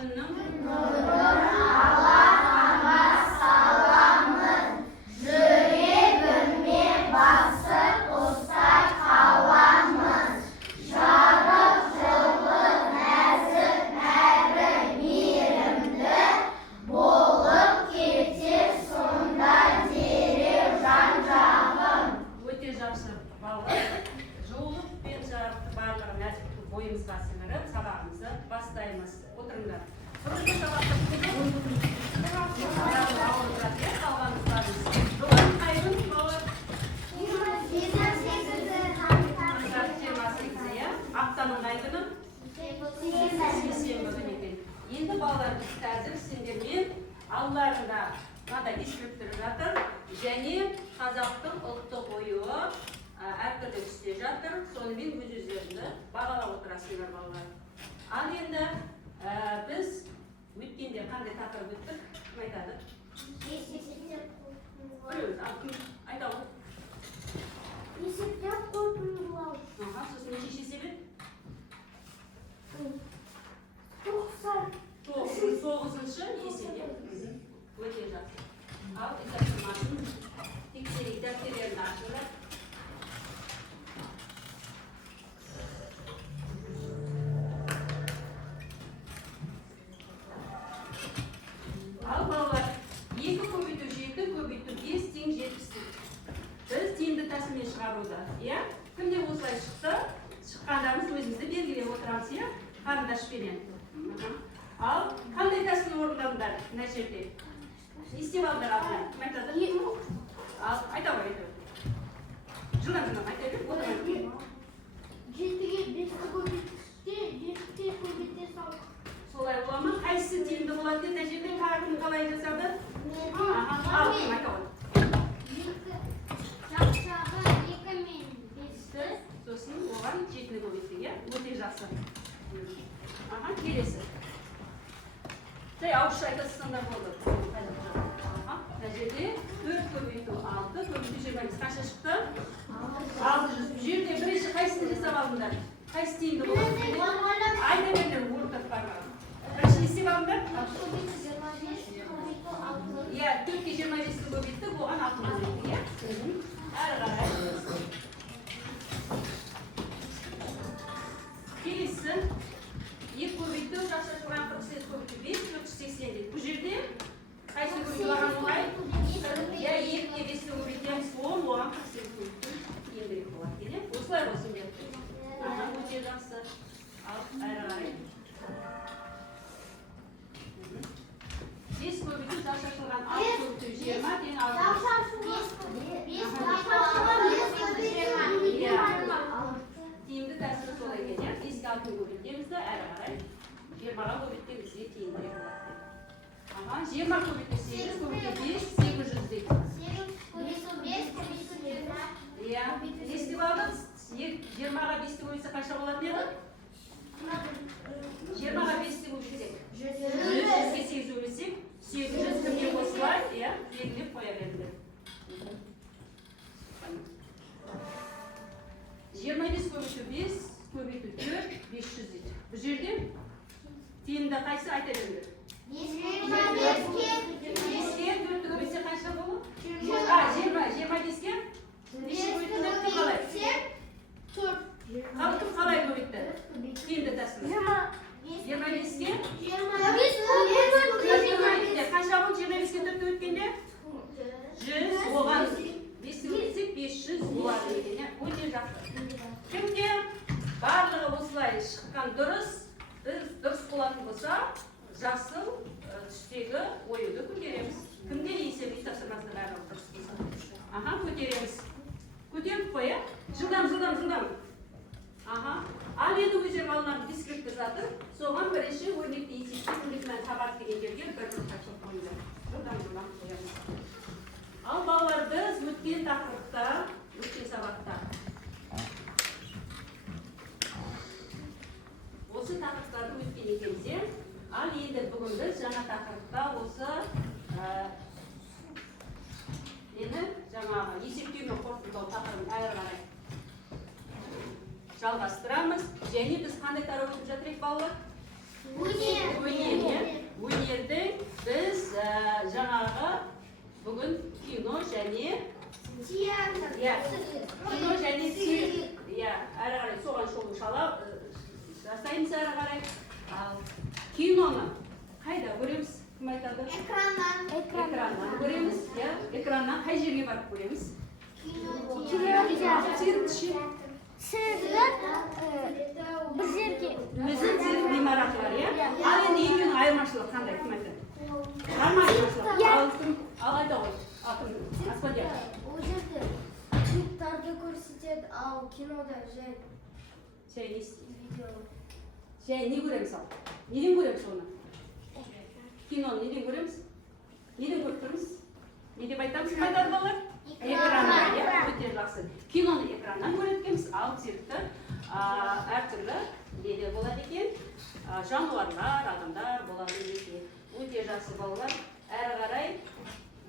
күннің бойымызға сіңіріп, сабағымызды бастаймыз. Отырыңдар. Бүгінгі сабақта жоғары қайдың балалар? 28, иә? Аптаның қайдыңы? Сейсенбі күні екен. Енді балалар біз қазір сендермен алдарында мынадай ескерттер жатыр және қазақтың ұлттық оюы әртүрлі түсте жатыр. Сонымен өз-өздеріңді бағалап отырасыңдар балалар. Ал енді біз өткенде қандай тақырып өттік? Кім айтады? Айта ғой. Есептеп қорытындылау. Сосын неше есебі? 9-шы есептеп. Өте жақсы. Ал есептемасын тексерейік, дәптерлерін ашыңдар. Ал балалар, 2 көбейту 7 көбейту 5 тең 70. Біз тиімді тәсілмен шығаруда. Кімде осылай шықты? Шыққандарымыз өзімізді белгілеп отырамыз, қарындашпенен. Ал қандай тәсіл орындадыңдар мына жерде? Не істеп алдыңдар алдынан? Кім айтады? Ал айта ғой, айта ғой. Жылдан айта бер, отырмай. 7-ге 5 көбейтсе, 7-ге көбейте сал. Солай бола ма? Қайсысы тиімді болады деп, мына жерде қарқын қалай жасады? Ал, кім айта ғой. 2 жақшаға 2 мен 5-ті. Сосын оған 7-ні көбейтті, өте жақсы. Келесі. Жай ауызша айтасыңдар болды. Мына жерде 4 көбейту 6, көбейту 20 қанша шықты? 600. Бұл жерде бірінші қайсыны жасап алдыңдар? Қайсы тиімді болады? Айта берлер, ортақ бармаған. Бірінші не істеп алдыңдар? 4-ке 25-ті көбейтті, оған 6 көбейтті. Әрі қарай. Келесі. 2 көбейтті, жақша шығарған 48 көбейтті 5, 480 дейді. Бұл жерде қайсыны көбейтті оған оңай? 2-ге 5-ті көбейтеміз 10, оған 48 көбейтті ендірек болады. Осылай болсын деп. Өте жақсы. Ал, әрі қарай. 5 көбейтті, жақша шығарған 6 көбейтті 20, тең 6. Тиімді тәсілі солай екен, 5-ке 6 көбейтемізді әрі қарай. 20-ға көбейткен бізге тиімдірек болады. 20 көбейтті 8, көбейтті 5, 800 дейді. 20. Не істеп алдық? 20-ға 5-ті көбейтсе қанша болатын еді? 20-ға 5-ті көбейтсек. 100-ге 8 көбейтсек, 800 кімге қосылай, белгілеп қоя беріңдер. 25 көбейту 5, көбейту 4, 500 дейді. Бұл жерде тиімді қайсы айта беріңдер? 25-ке 4-ті көбейтсе қанша болады? 25-ке неше көбейтті? Қалай? Кім қалай көбейтті? Тиімді тәсілі. 25-ке? Қанша болды 25-ке 4-ті өткенде? 100, оған 5-ті көбейтсек 500 болады екен. Өте жақсы. Кімде барлығы осылай шыққан дұрыс, біз дұрыс болатын болса, жасыл түстегі оюды көтереміз. Кімде есеп тапсырмасында барлығы дұрыс болса? Көтереміз. Көтеріп қоя. Жылдам. Ал енді өздері балалардың дискретті жатыр. Соған бірінші өрнекті есепте күндізмен табар деген жерге бір қачып қойды. Жылдам қоямыз. Ал балалар біз өткен тақырыпта, өткен сабақта осы тақырыптарды өткен екенде, ал енді бүгін біз жаңа тақырыпта осы жаңағы есептеу мен қорытындылау тақырыбын әрі қарай жалғастырамыз. Және біз қандай тарау өтіп жатыр балалар? Өнердің біз жаңағы бүгін кино және кино және цирк әрі қарай соған шолу жасаймыз әрі қарай. Ал киноны қайда көреміз? Кім айтады? Экраннан көреміз. Экраннан қай жерге барып көреміз? Өзі цирк ғимараты бар, ал енді екеуінің айырмашылығы қандай? Кім айтады? Ал айта ғой. Аспандияр. Ол жерде клиптарды көрсетеді, ал кинода жай Жай не істейді? Жай не көреміз ал? Неден көреміз оны? Киноны неден көреміз? Неден көріп тұрмыз? Не деп айтамыз? Кім айтады балалар? Экраннан. Өте жақсы. Киноны экраннан көретінбіз, ал циркті әртүрлі неде болады екен? Жануарлар, адамдар болады екен. Өте жақсы балалар. Әрі қарай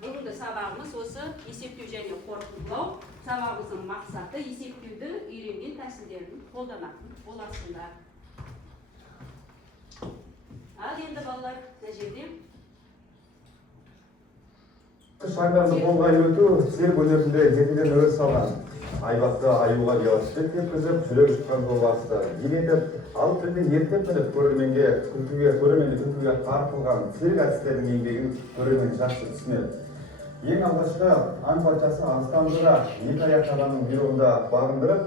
бүгінгі сабағымыз осы есептеу және қорытындылау. Сабағымыздың мақсаты есептеуді үйренген тәсілдерін қолданатын боласыңдар. Ал енді балалар, мына жерде шаңдарды қолға үйрету цирк өнерінде ертеден өріс алған. Айбатты аюға велосипед тепкізіп, жүрек жұтқан жолбарысты ел етіп, алып тілді ертеп біліп көрерменді күлкіге тартылған цирк әртістердің еңбегін көрермен жақсы түсінеді. Ең алғашқы аң патшасы арыстандыға екі аяқты адамның бұйрығында бағындырып,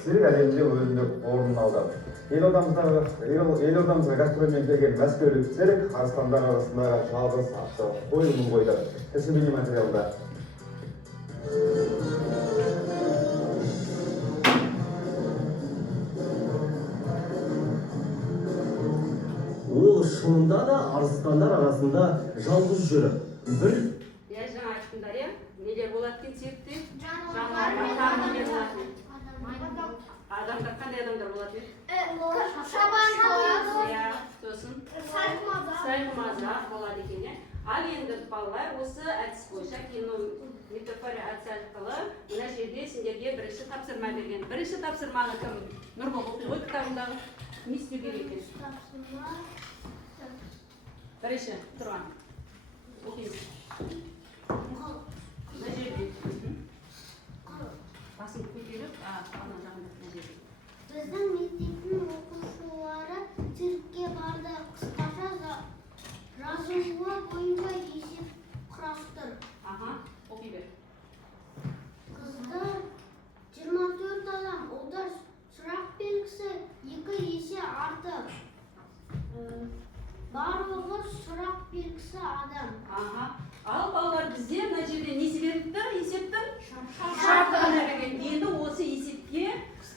цирк әлемінде өзіндік орнын алды. Елордамызға гастрольмен келген мәскеулік цирк арыстандар арасындағы жалғыз атты қойылым қойды. Тілші бейнематериалда. Ол шынында да арыстандар арасында жалғыз жүріп, бір жаңа айттыңдар, нелер болады екен циркте? жануарлар Адамдар қандай адамдар болады екен? Сосын сайқымазақ болады екен. Ал енді балалар осы әдіс бойынша кино метафорияция арқылы мына жерде сендерге бірінші тапсырма берген. Бірінші тапсырманы кім? Нұрбол оқи ғой кітабындағы. Не істеу керек екен? Бірінші тұрған. Оқимыз. Мына жерде. Басын көтеріп, ана жағында мына жерде. Біздің мектептің оқушылары циркке барды. Қысқаша жазуы бойынша есеп құрастыр. Оқи бер. Қыздар 24 адам, ұлдар сұрақ белгісі 2 есе артық. Барлығы сұрақ белгісі адам. Ал балалар бізде мына жерде несі берілді? Есептің шарттығына берген. Енді осы есепке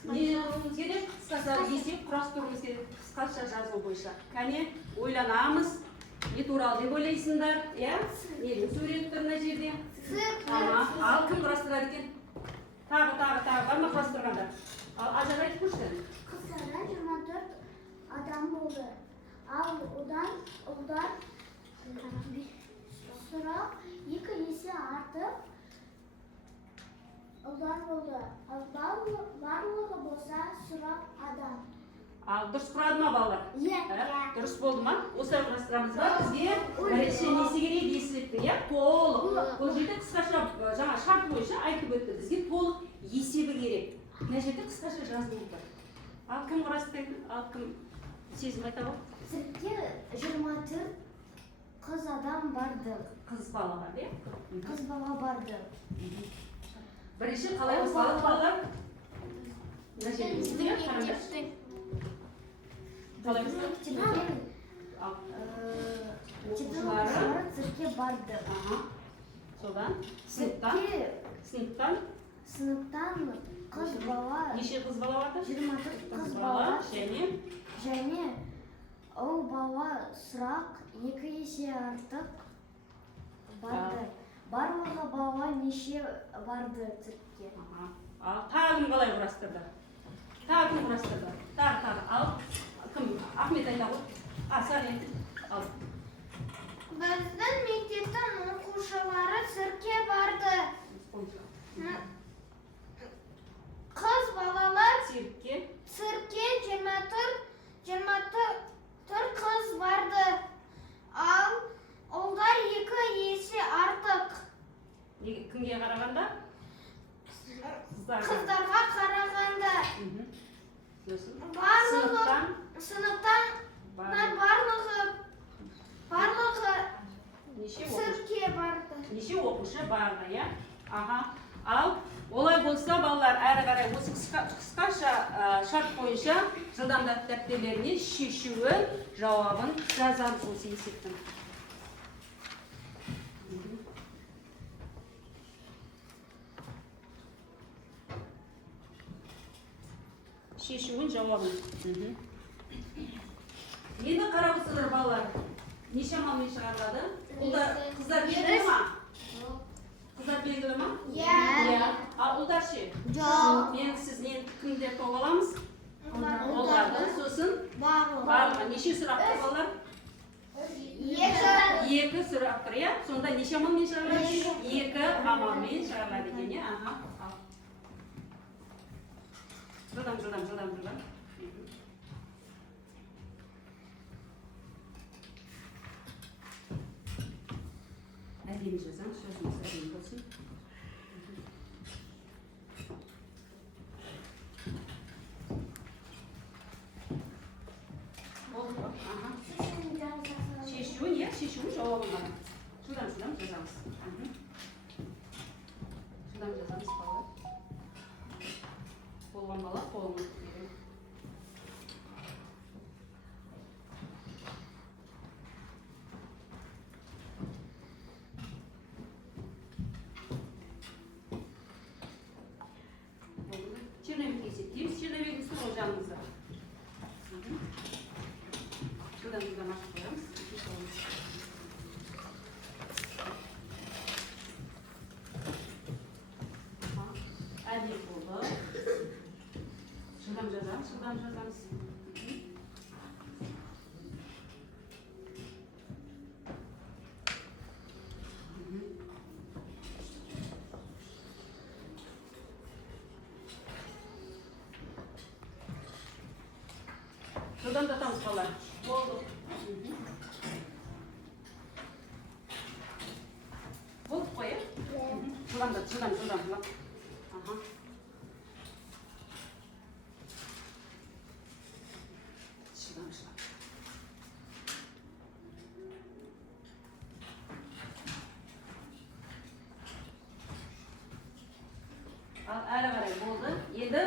не жазуымыз керек? Қысқаша есеп құрастыруымыз керек. Қысқаша жазу бойынша. Кәне ойланамыз. Не туралы деп ойлайсыңдар? Нені сурет тұр мына жерде? Ал кім құрастырады екен? Тағы, бар ма құрастырғандар? Ал ажар айтып көрші. Қыздарға 24 адам болды. Ал одан ұлдар сұрақ 2 есе артық ұлдар болды. Ал барлығы болса сұрақ адам. Ал дұрыс құрады ма балалар? Дұрыс болды ма? Осылай құрастырамыз ба? Бізге бірінші несі керек есепті, толық. Бұл жерде қысқаша жаңа шарт бойынша айтып өтті. Бізге толық есебі керек. Мына жерде қысқаша жазылып тұр. Ал кім құрастырды? Ал кім сезім айта ғой? Циркке 24 қыз адам барды. Қыз бала бар, Қыз бала барды. Бірінші қалай басталды балалар? Мына жерде сіздер қараңдар. Қалай басталды? Оқушылары циркке барды. Содан сыныптан қыз бала неше қыз бала барды? 24 Қыз бала және ол бала сұрақ 2 есе артық барды. Барлығы бала неше барды циркке. Ал тағы кім қалай құрастырды? Тағы кім құрастырды? Тағы. Ал кім? Ахмет айта ғой. Сария. Ал. Біздің мектептің оқушылары циркке барды. Қыз балалар Циркке 24 қыз Кімге қарағанда? Қыздарға. Қыздарға қарағанда Сосын? барлығы сыныптан барлығы Неше сыныпке барды. Неше оқушы барды, иә? Аха. Ал олай болса, балалар әрі қарай осы қысқаша шарт бойынша жылдамдық дәптерлеріне шешуін, жауабын жазамыз осы есептің. Шешуін, жауабын. Енді қарап отырсыздар балалар. Неше амалмен шығарылады? Қыздар белгілі ма? Қыздар белгілі ма? Иә. Ал ұлдар ше? Жоқ. Мен сізден кім деп топ аламыз? Ұлдарды. Сосын? Барлығы. Неше сұрақ тұр балалар? Екі сұрақ тұр, иә? Сонда неше амалмен шығарылады? Екі амалмен шығарылады екен, иә? Аха. Жылдам. Әдемі жазам, сөзіміз әдемі болсын. Шешуін, иә, шешуін жауабын бар. Жылдам жазамыз. Жылдам жазамыз балалар. Болған бала қолыңыз берем. Черновик есептейміз. Черновигін сол жанымызда. Жылдам ашып қоямыз. Әдемі болды. Жылдам жазамыз. Жылдам жатамыз балалар. Болды. Болды қой, иә? Жылдам. Аха. Жылдам. Ал әрі қарай болды. Енді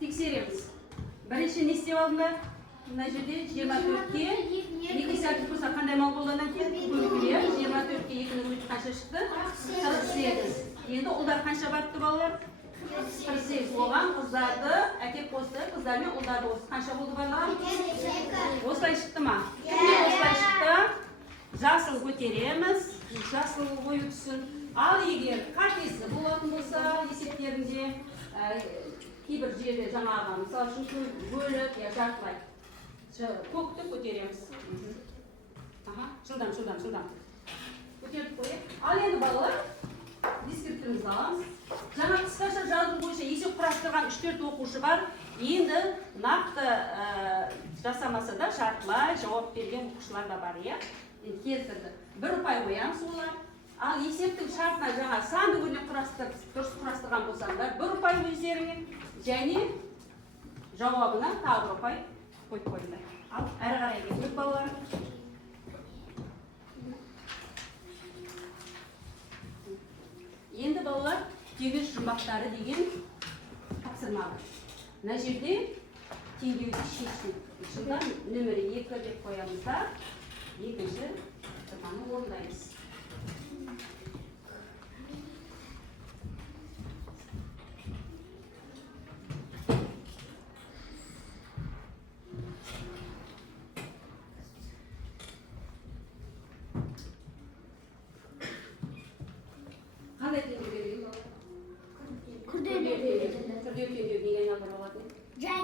тексереміз. Бірінші не істеп алдыңдар? Мына жерде 24-ке 2 сәтті болса қандай мал болғаннан кейін? 24-ке 2-ның үміті қанша шықты? 48. Енді ұлдар қанша бартты балалар? 48. Оған қыздарды әкеп қосты. Қыздар мен ұлдарды қосты. Қанша болды барлығы? Осылай шықты ма? Осылай шықты. Жасыл көтереміз. Жасыл ой түсін. Ал егер қатесі болатын болса есептерінде кейбір жерде жаңағы мысалы үшін бөліп, я жартылай. Көкті көтереміз. Жылдам. Көтеріп қойып. Ал енді балалар, дискрипторымызды аламыз. Жаңа қысқаша жазу бойынша есеп құрастырған 3-4 оқушы бар. Енді нақты жасамаса да жартылай жауап берген оқушылар да бар, иә? Келтірді. Бір ұпай қоямыз олар. Ал есептің шартына жаңа санды өрнек дұрыс құрастырған болсаңдар, бір ұпай өздеріңе және жауабына тағы ұпай қойып қойыңдар. Ал әрі қарай кетіп балалар. Енді балалар тегіс жұмбақтары деген тапсырма бар. Мына жерде теңдеуді шешу. Жылдан нөмірі 2 деп қоямыз да, екінші тапсырманы орындаймыз. Қандай теңдеу берген бала? Күрделі теңдеу неге айналдырып алатын?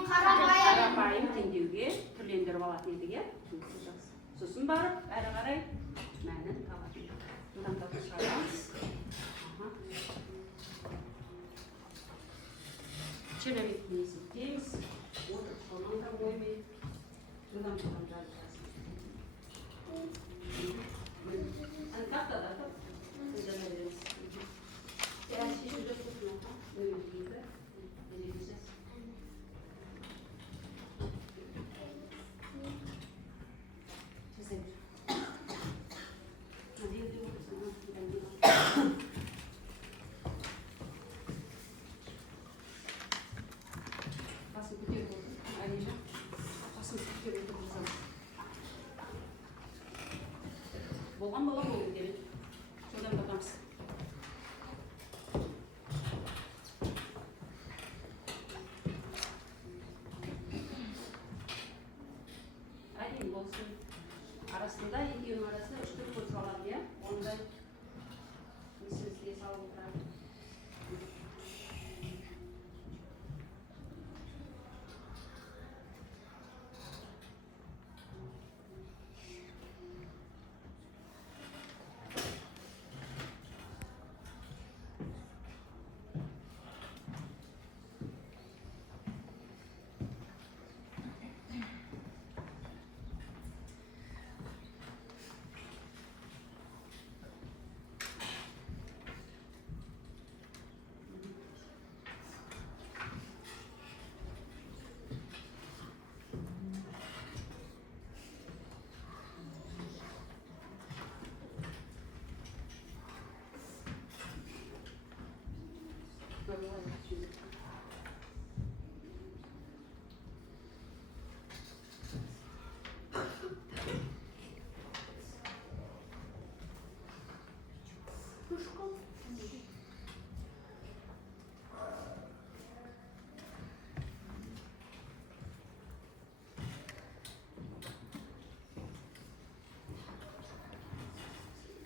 Қарапайым теңдеуге түрлендіріп алатын едік, иә? Сосын барып, әрі қарай мәнін табатын. Жылдамдықты шығарамыз. Черновикті есептейміз. Отырып қалмаңдар қоймай. Жылдам жазасыз. Тақтада тұр. болған бала болу керек. Содан батамыз. Әдейі болсын. Арасында, екеуінің арасында 3-4 көз болады, иә? Ондай мыслесіне салып отырады.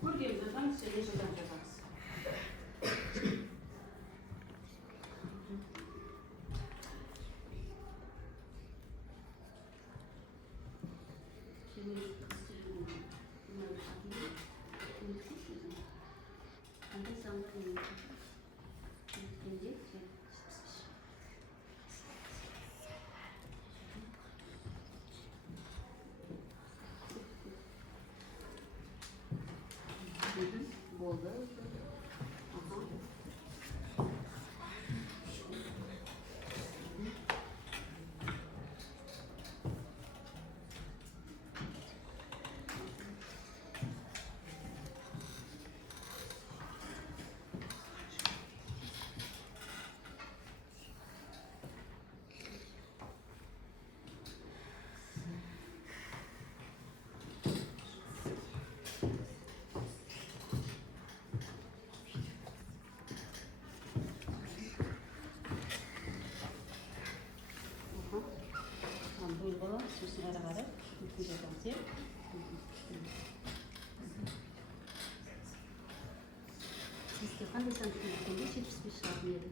Көргенімді там сөйле жылдан жазамыз. Болды. Bulgula, sosin ara-ara, ikkinchi atamizga. Sizga qanday san'atni o'qiganda 75 soatni edi?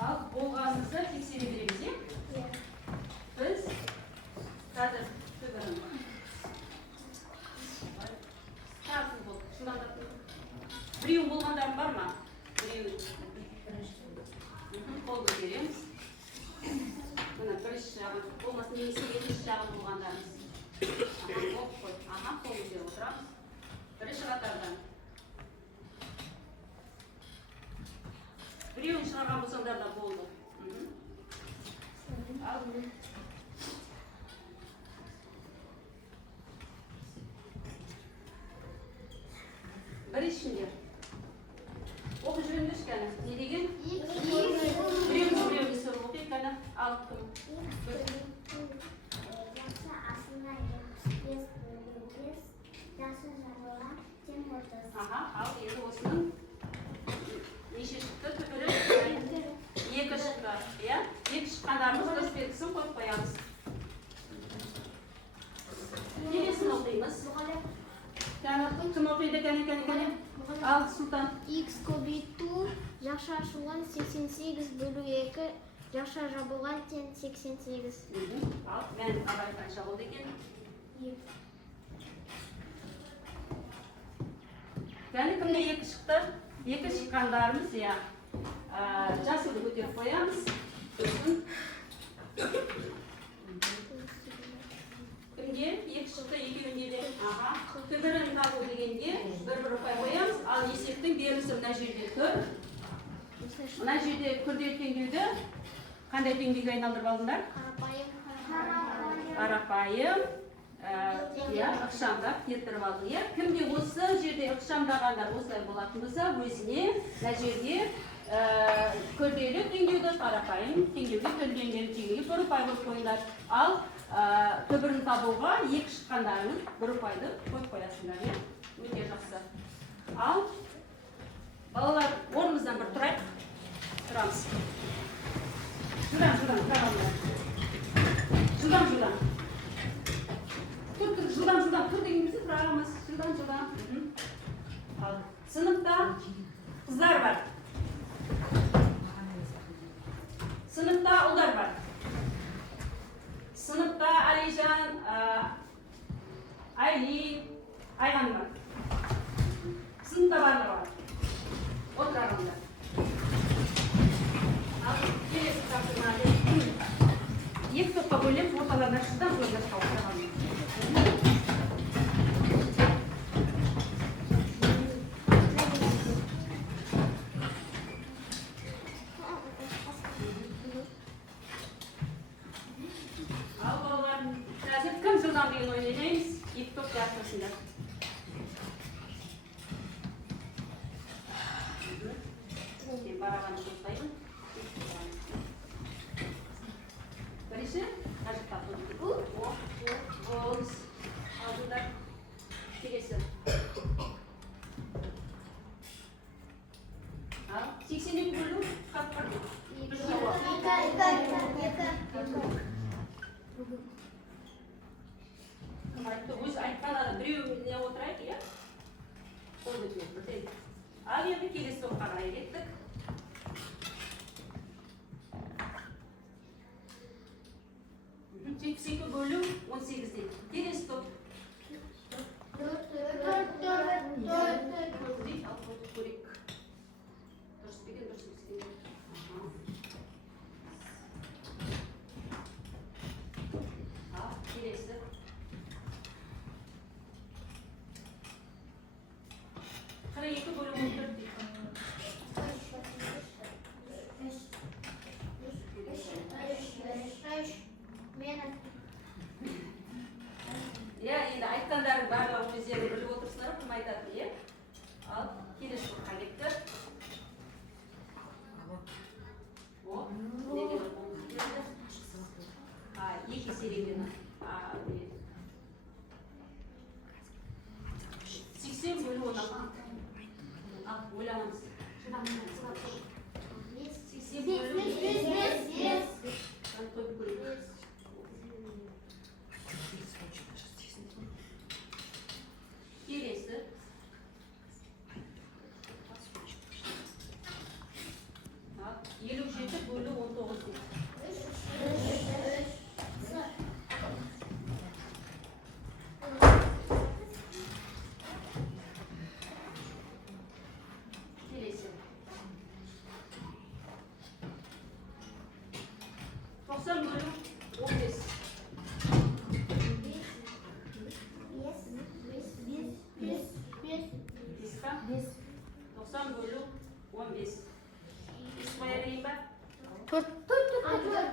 Al bolğanızda tekshirebiliriz, ya? Biz hozir ko'raman. Ta'sir bo'ldi. Shundan birev bo'lganlar bormi? Birev. Qo'lga beramiz. Mana birinchi jag'i bo'lmasa, nemisi ikkinchi jag'i bo'lganlarimiz. Aha, qo'lga berib o'tiramiz. Birinchi qatordan. Biriyoni chiqargan bo'lsanglar da bo'ldi. Bir ishinglar. O'qish o'rganishgani. Ne degan? Biriyoni so'rab o'qiy kana. Al. Aha, al endi o'sini necha chiqdi tupiri? 2 chiqdi, ya? 2 chiqqanlarimiz o'z belgisini qo'yib qo'yamiz. Neresini o'qiymiz? Qani, kim o'qiydi qani? Al Sultan. X көбейту жақша ашылған 88 бөлу 2 жақша жабылған тең 88. Al, men abay qancha bo'ldi ekan? Qani kimda 2 chiqdi? 2 chiqqanlarimiz, ya. Jasini ko'tarib qo'yamiz. Kimga 2 chiqdi, 2 dedi. Aha. Kibirini tabu deganga 1 qo'yib qo'yamiz. Al esepning berisini мына жерде тұр. Мына жерде күрделі теңдеуді қандай теңдеуге айналдырып алдыңдар? Қарапайым ықшамдап келтіріп алды. Кімде осы жерде ықшамдағандар осылай болатын болса, өзіне мына жерде күрделі теңдеуді қарапайым теңдеуге төленген теңдеуге бір ұпай қойып қойыңдар. Ал түбірін табуға екі шыққандарыңыз бір ұпайды қойып қоясыңдар. Өте жақсы. Ал балалар орнымыздан бір тұрайық. Тұрамыз. Жылдам. Жылдам. Тұр деген кезде тұрамыз. Жылдам. Ал сыныпта қыздар бар. Сыныпта ұлдар бар. Сыныпта Алижан, Айли, Айған бар. Сыныпта барлығы бар. Отырағандар. Ал келесі тапсырманы екі топқа бөліп, орталарына шыдан бөлініп отырағандар. Oynayamayız. İlk top yakmasınlar. Barabanı toplayın. Barışı, azıcık tatlı. Boğuz. Ağzında. Birisi. Al. 80'i bölü. Kat. Өз айтқанады біреуіне отырайық, иә? Сол бітмек, бітейік. Ал енді келесі топқа қарай кеттік. Жетпіс екі бөлу 18-ден. Келесі топ. Төрт. Көрейік. Дұрыс бекен. Ал, келесі. 42 bölü 14 değil. Ya, endi aytqanlaring bарлығы өздері біліп отырсыңдар, кім айтады, иә? Ал, келесі топқа кетті. О, неге келді? Екі еселегені. 80 bölü 10. Al, ойланамыз. Келесі. Ал, 57 bölü 19.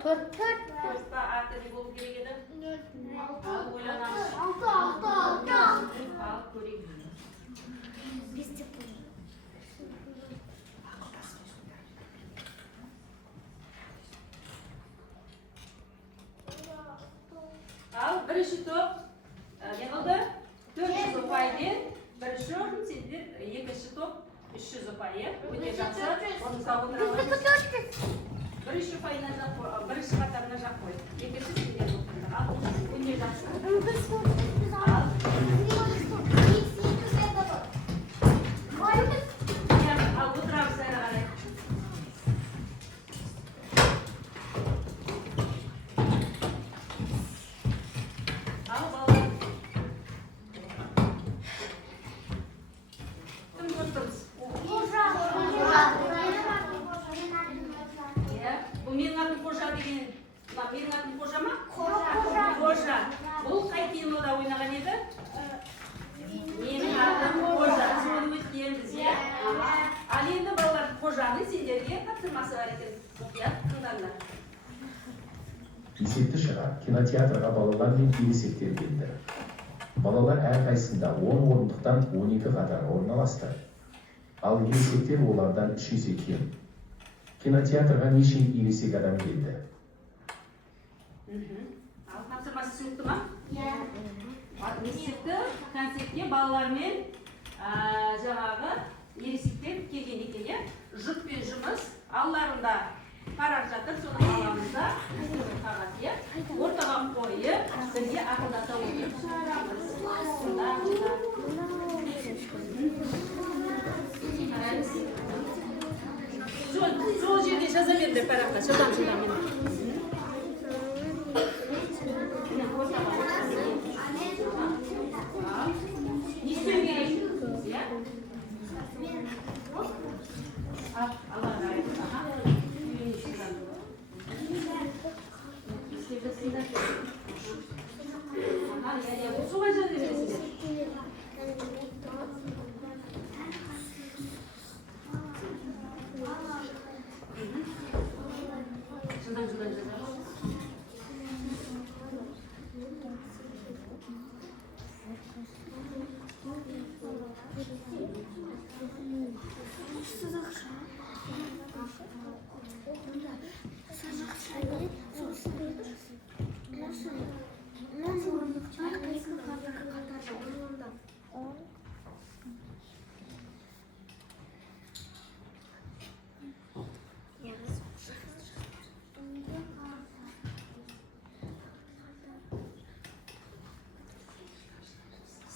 Төртті артығы болу керек еді. Ал, ойланамыз. Ал, көрейік. Ал, бірінші топ не болды? 400 ұпайден бірінші орын, сендер екінші топ 300 ұпайы. Өте жақсы. Орныңызға отырамыз. Бірінші ұпайына жақ қой, бірінші қатарына жақ қой. Екінші сендер отырыңдар. Ал, өте жақсы. Ал, отырамыз әрі қарай. Ал, балалар. Кім көрдіңіз? Бұл менің атым Қожа деген, менің атым Қожа ма? Қожа. Бұл қай кинода ойнаған еді? Менің атым Қожа. Соны өткенбіз, иә? Ал балалардың сендерге тапсырмасы бар екен. Мұқият тыңдаңдар. Есепті шара кинотеатрға балалар мен ересектер келді. Балалар әрқайсысында 10 орындықтан 12 қатар орналасты. Ал ересектер олардан 3 есе кем. Кинотеатрға неше ересек адам келді? Ал тапсырмасы түсінікті ма? Есепті концертке балалар мен жаңағы ересектер келген екен, иә? Жұппен жұмыс алларында қарап жатыр, соны аламызда қағаз, иә? Ортаға қойып, бірге ақылдаса отырып шығарамыз. Сол жерге жаза берді параққа, жылдам. Не істеу керек? Иә? Алла райы. Суға жаза бересіздер. Жылдан жаза.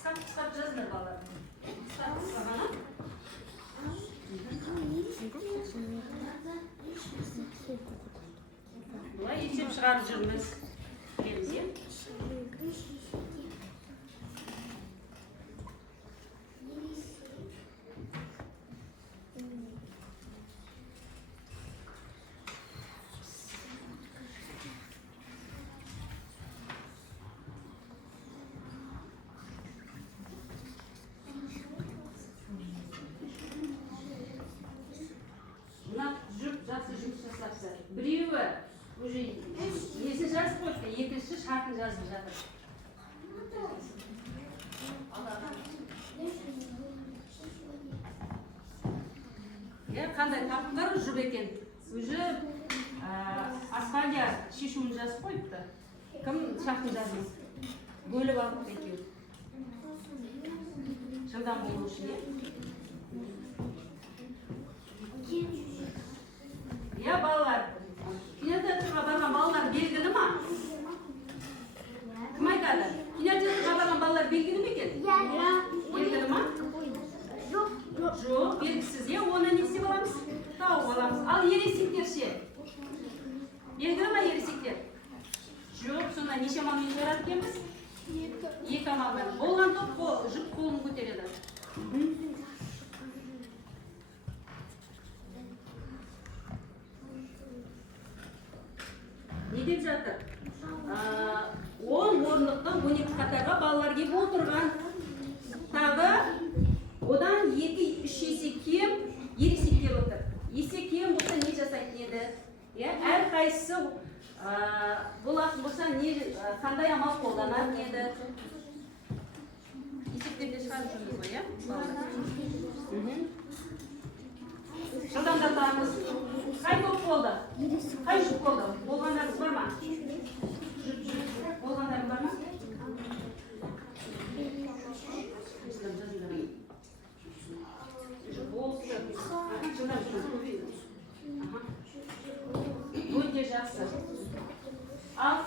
Қысқап жазыңдар балалар. Бұлай есеп шығарып жүрміз. Келіңіз, иә? Жақсы жұмыс жасапсы. Біреуі уже есі жазып қойды, екінші шартын жазып жатыр. Қандай тапқыр жұп екен. Уже Асфалья шешуін жазып қойыпты. Кім шартын жазып? Бөліп алып екеу. Жылдан болу үшін, е? Я балалар, кинотеатрға барған балалар белгілі ма? Кім айтады? Кинотеатрға барған балалар белгілі ме екен? Белгілі ма? Жоқ, белгісіз. Оны не істеп аламыз? Тауып аламыз. Ал ересектер ше? Белгілі ма ересектер? Жоқ, сонда неше амалмен жаратып екенбіз? 2 амалмен. Болған топ жұп қолын көтереді. Не деп жатыр? 10 орындықтан 12 қатарға балалар келіп отырған. Тағы одан 2-3 есе кем ересектер отыр. Есе кем болса не жасайтын еді? Әрқайсысы болатын болса қандай амал қолданатын еді? Есептерде шығарып жүрміз ғой, иә? Жылдамдатамыз. Қай көп болды? Қай жұп болды? Болғандарыңыз бар ма? Болғандарың бар ма? Өте жақсы. Ал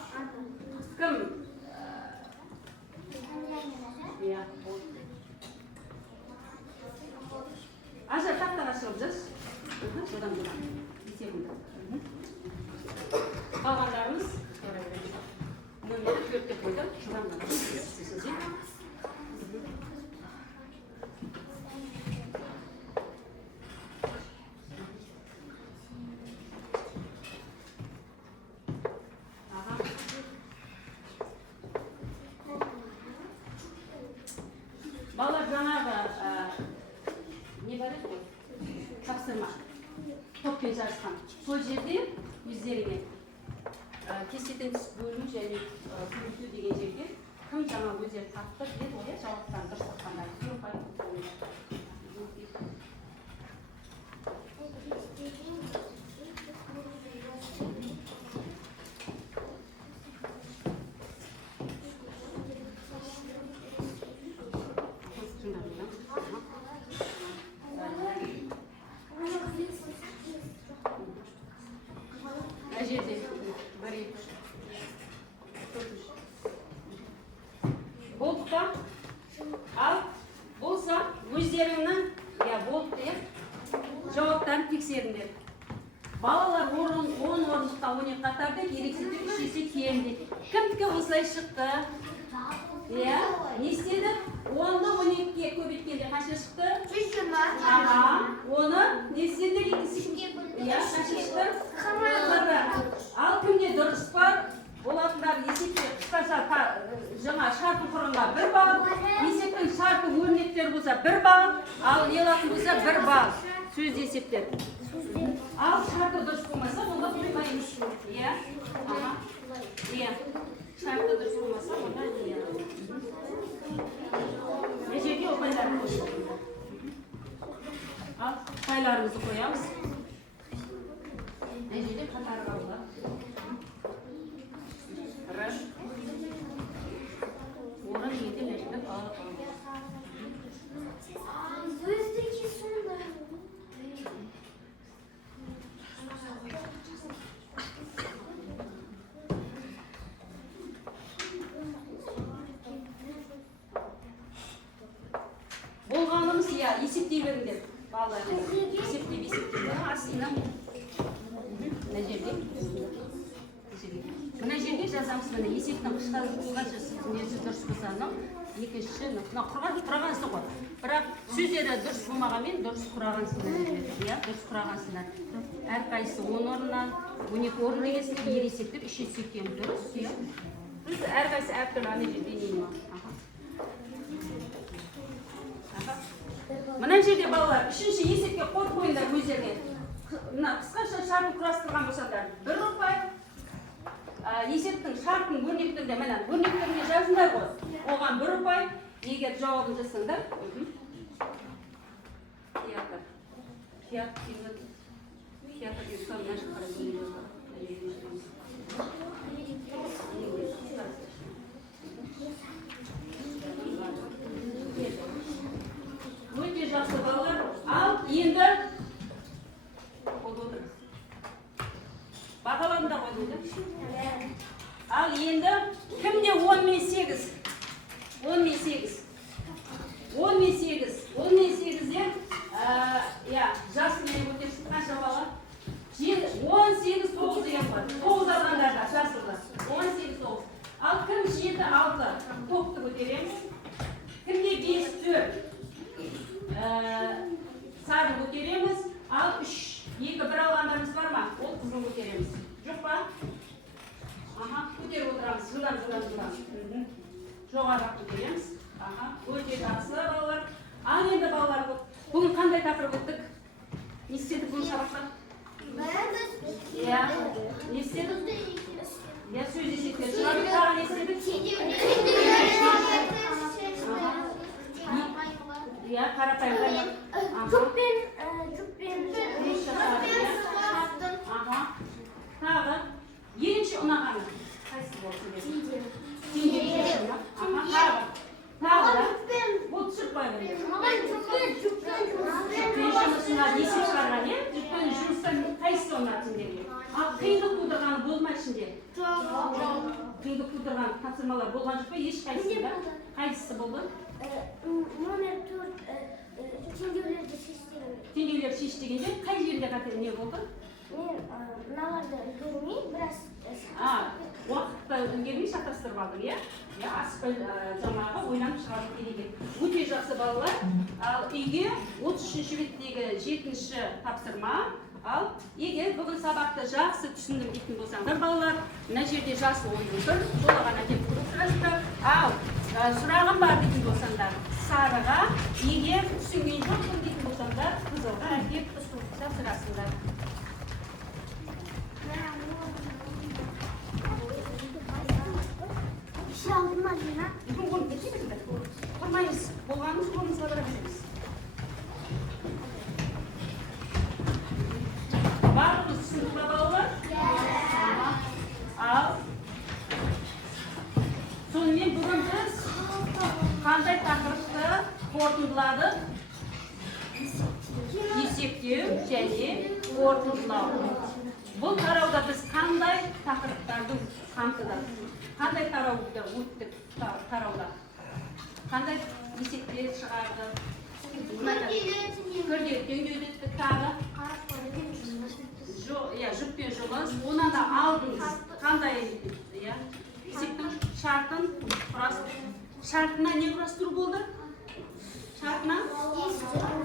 кім? Ажар тақтаға шығып жүрсіз. Жылдан. Қалғандарымыз нөмірі 4-те қойды. Жылдан. Балалар жаңағы не бар еді ғой? Тапсырма. өздеріңе кестеден тыс бөлу және көбейту деген жерге кім жаңа өздері тапты деді ғой, жауаптан дұрыс тапқандар. Болды па? Ал болса өздеріңнің болды деп жауаптарын тексеріңдер. Балалар 10 орындықта 12 қатарда ерекшеліктер 3 есе кем дейді. Кімдікі осылай шықты? Не істеді? 10-ды 12-ге көбейткенде қанша шықты? 3 Оны не істеді? Қанша шықты? Ал кімде дұрыс бар? Олатындар есепте қысқаша жаңа шарты құрынға 1 балл, есептің шарты өрнектер болса 1 балл, ал елатын болса 1 балл сөз есептер. Ал шарты дұрыс болмаса, онда қоймаймыз. Шарты дұрыс болмаса, онда не жерге ұпайларын қойып. Ал ұпайларымызды қоямыз. Не жерде қатарға олар. Орын ете мәжіліп алып болғанымыз, есептей беріңдер. Балаларымыз есептей. Астынан мына жерде жазамыз, мына есептің қысқаша несі дұрыс болса, екінші құрағансың ғой. Бірақ сөздері дұрыс болмағанмен дұрыс құрағансыңдар. Дұрыс құрағансыңдар. Әрқайсысы 10 орыннан 12 орын дегенсінде ересектер 3 есе кем. Дұрыс? Біз әрқайсысы әртүрлі ана жерде неймін. Мына жерде балалар, үшінші есепке қор қойыңдар өздерге. Қысқаша шартын құрастырған болсаңдар, 1 ұпай. Есептің шартын өрнектерде, мәна өрнектеріне жазыңдар ғой. Оған 1 ұпай, егер жауабын жасаңдар. Өте жақсы балалар. Ал енді бағаланды қойды. Ал енді кімде 10 мен 8? 10 мен 8. 10 мен 8. 10 мен 8-ден жасымен өтерсін қанша бала? 18 9 деген бар. 9 алғандарда жасылды. 18 9. Ал кім 7 6 топты көтереміз? Кімде 5 4? Сарын көтереміз. Ал 3 2 1 алғандарымыз бар ма? Ол қызын көтереміз. Жоқ па? Көтеріп отырамыз. Жылдан. Жоғарырақ көтереміз. Өте жақсы балалар. Ал енді балалар, бүгін қандай тақырып өттік? Не істедік бүгін сабақта? Не істедік? Сөз есептер. Шығарып не істедік? Қарапайым. Тағы ерекше ұнағаны қайсы болсын деп? Тағы да бұл түсірпай береді. Есеп шығарған, жүкпен жұмыстан қайсы ұнатын деп? Ал қиындық тудырғаны болма ішінде? Қиындық тудырған тапсырмалар болған жоқ па? Ешқайсысында? Қайсысы болды? Номер 4 теңгелерді шештеген. Теңгелер шеш дегенде қай жерде қате не болды? Мен мыналарды үлгермей, біраз уақытта үлгермей шатастырып алдың, асықпай жаңағы ойланып шығарып келеген. Өте жақсы балалар. Ал үйге 33-ші беттегі 7-ші тапсырма. Ал егер бүгін сабақты жақсы түсіндім дейтін болсаңдар, балалар, мына жерде жасы 11, жолаған әкеп құрып сұрасыздар. Ал сұрағым бар дейтін болсаңдар, сарыға, егер түсінген жоқпын дейтін болсаңдар, қызылға әкеп тапсырасыңдар. aldın mı Alina? Bunu geçelim mi? Durmayız. Bolğanımız kolumuza bırak veririz. Var mı sınıfta balalar? Al. Sonымен бүгін біз қандай тақырыпты қорытындыладық? Есептеу және қорытындылау. Бұл тарауда біз қандай тақырыптарды қамтыдық? Қандай тарауды өттік тарауда? Қандай есептер шығардық? Күрделі теңдеуліктік тағы? Жұп пен жұмыс. Онан да алдыңыз қандай есептің шартын құрастыру. Шартына не құрастыру болды? Шартына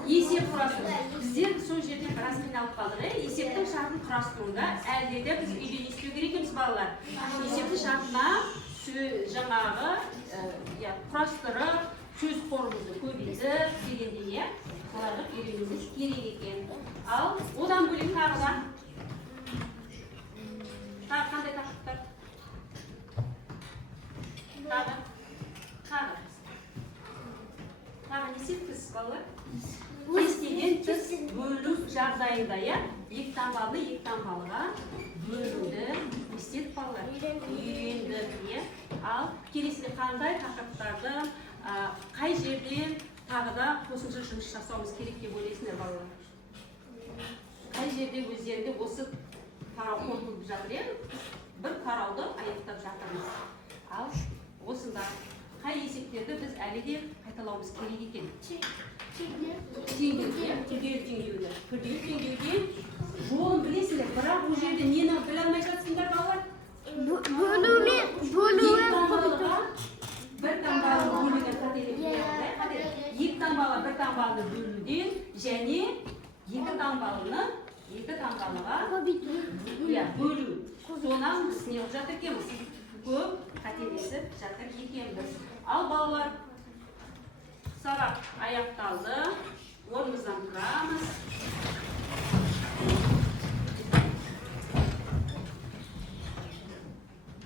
есеп құрастыру. Біздер сол жерде біраз қиналып қалдық. Есептің шартын құрастыруда әлде де біз үйде не істеу керек емес балалар. Есептің шартына жаңағы құрастырып, сөз қорымызды көбейтіп дегенде оларды үйренуіміз керек екен. Ал одан бөлек тағы да қандай тақырыптар? Тағы не істейсіз балалар? Естеден тыс бөлу жағдайында, екі таңбалыға бөлуді естедік балалар. Үйрендік. Ал келесіде қандай тақырыптарды, қай жерде тағы да қосымша жұмыс жасауымыз керек деп ойлайсыңдар балалар? Қай жерде өздерінде осы тарау қорытылып жатыр, бір тарауды аяқтап жатырмыз. Ал осында қай есептерді біз әлі де қайталауымыз керек екен? Күрделі теңдеуде жолын білесіңдер, бірақ бұл жерде нені біле алмай жатсыңдар балалар? Бір таңбалы бөлуден екі таңбалы бір таңбалы бөлуден және екі таңбалыға бөлу. Сонан біз не жатыр екенбіз? Көп қателесіп жатыр екенбіз. Ал балалар, сабақ аяқталды.